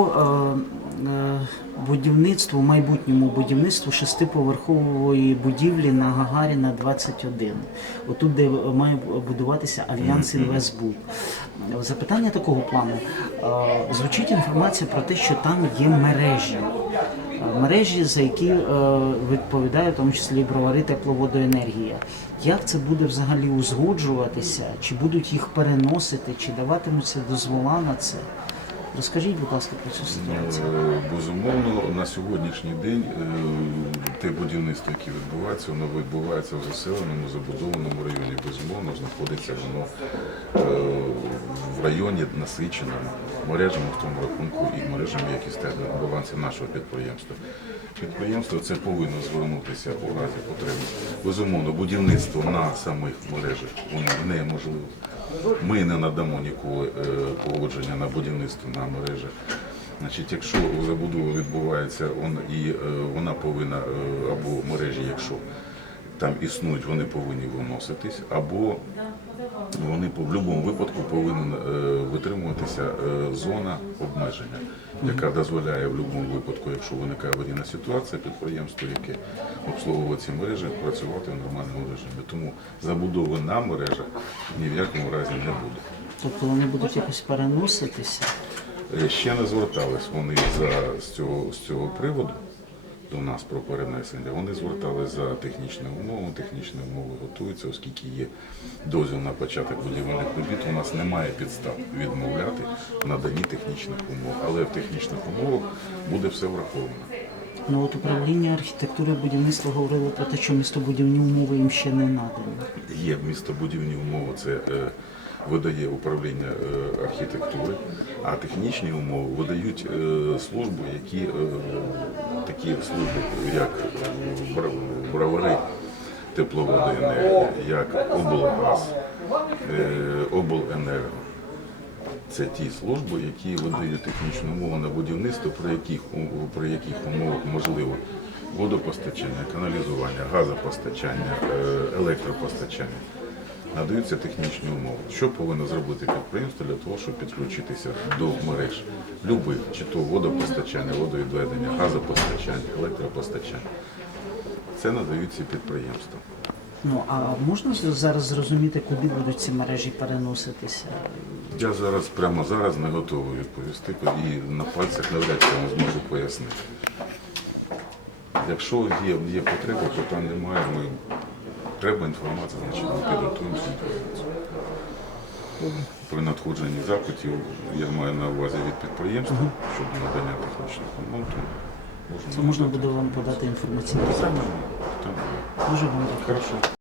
Е, е, Будівництву, майбутньому будівництву шестиповерхової будівлі на Гагаріна 21. Отут, де має будуватися Альянс Інвестбук. Запитання такого плану. Е, Звучить інформація про те, що там є мережі. Мережі, за які відповідає в тому числі бровари тепловодоенергія. Як це буде взагалі узгоджуватися? Чи будуть їх переносити, чи даватимуться дозвола на це? Розкажіть, будь ласка, про цю ситуацію. Е, Безумовно, на сьогоднішній день е, те будівництво, яке відбувається, воно відбувається в заселеному, забудованому районі. Безумовно, знаходиться воно е, в районі насиченому мережами, в тому рахунку і мережами, які стоять на балансі нашого підприємства. Підприємство це повинно звернутися у разі потреби. Безумовно, будівництво на самих мережах воно неможливо. Ми не надамо ніколи е, погодження на будівництво на мережах. Значить, якщо забудова відбувається, он, і е, вона повинна е, або мережі, якщо там існують, вони повинні виноситись, або вони по в будь-якому випадку повинна е, витримуватися е, зона обмеження, яка дозволяє в будь-якому випадку, якщо виникає аварійна ситуація, підприємство, яке обслуговує ці мережі, працювати в нормальному режимі. Тому забудови на мережах ні в якому разі не буде. Тобто вони будуть якось переноситися. Е, Ще не звертались вони за з цього з цього приводу до нас про перенесення. Вони звертались за технічними умовами. Технічні умови готуються, оскільки є дозвіл на початок будівельних робіт. У нас немає підстав відмовляти в наданні технічних умов, але в технічних умовах буде все враховано. Ну от управління архітектури будівництва говорило про те, що містобудівні умови їм ще не надані. Є містобудівні умови, це е, видає управління е, архітектури, а технічні умови видають е, служби, які е, такі служби, як е, бра- бравари як облгаз, е, обленерго. Це ті служби, які видають технічну умову на будівництво, при яких, при яких умовах можливо водопостачання, каналізування, газопостачання, е, електропостачання. Надаються технічні умови. Що повинно зробити підприємство для того, щоб підключитися до мереж любих, чи то водопостачання, водовідведення, газопостачання, електропостачання. Це надаються підприємствам. Ну а можна зараз зрозуміти, куди будуть ці мережі переноситися? Я зараз прямо зараз не готовий відповісти і на пальцях навряд чи вам зможу пояснити. Якщо є, є потреба, питань немає. Ми треба інформація, значить ми підготуємо цю інформацію. При надходженні запитів я маю на увазі від підприємства щодо надання технічних можна Це можна буде вам подати інформаційну програму. Дуже вам дякую. Хорошо.